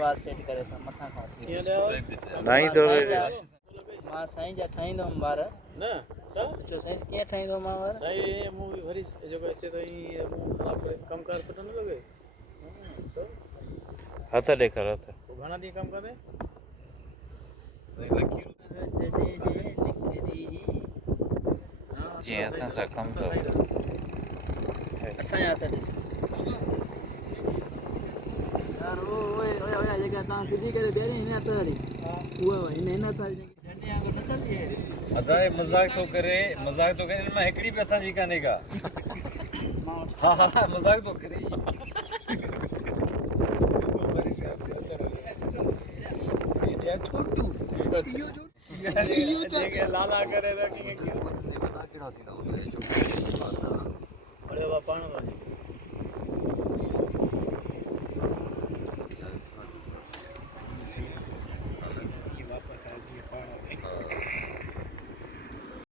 बात सेट करे था मथा खा नहीं तो मां साईं जा ठाहींदुमि ॿार न चओ साईं कीअं ठाहींदो मां ॿार साईं मूं बि वरी जेको अचे थो ईअं मूं ख़राबु करे कमकार सुठो न लॻे हथ ॾेखार हथ पोइ घणा ॾींहं कमु कंदे जीअं हथनि सां कमु कयो असांजा हथ ॾिस यार ओए ओए ओए जेका तव्हां सिधी करे दे हिन हथ वारी उहा हिन हथ वारी झंडे वांगुरु न चलिए अदा मज़ाक तो करे इनमें हिकिड़ी भी असांजी कान्हे का हा हा मज़ाक तो करे जेके लाला करे त कीअं कयो अरे बाबा पाण वापसि आ जीअं पाण